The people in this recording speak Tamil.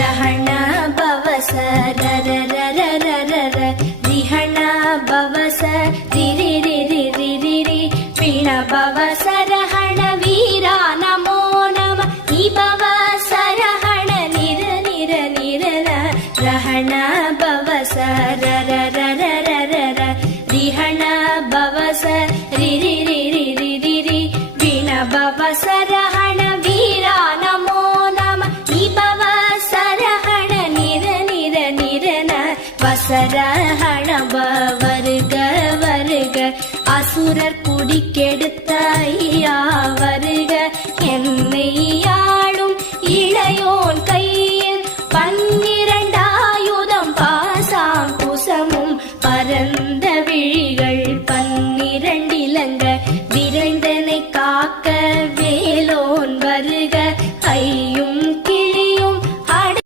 ரஹண பவச ரர ரர ரர ர ரிஹண பவச ரிரி ரிரி ரிரி ரி பிண பவச ரஹண வீரா நமோ நம நிபவ சரஹண நிர நிர நிரன ரஹண பவச ரர ரர ரர ர ரிஹண பவச ரிரி ரிரி ரிரி ரி பிண பவச ரஹண வீரா நமோ நம நிபவ சரஹண நிர நிர நிரன வசரஹண வருக வருக அசுரர் குடிக்கெடுத்த ஐயா வருக என்னை ஆளும் இளையோன்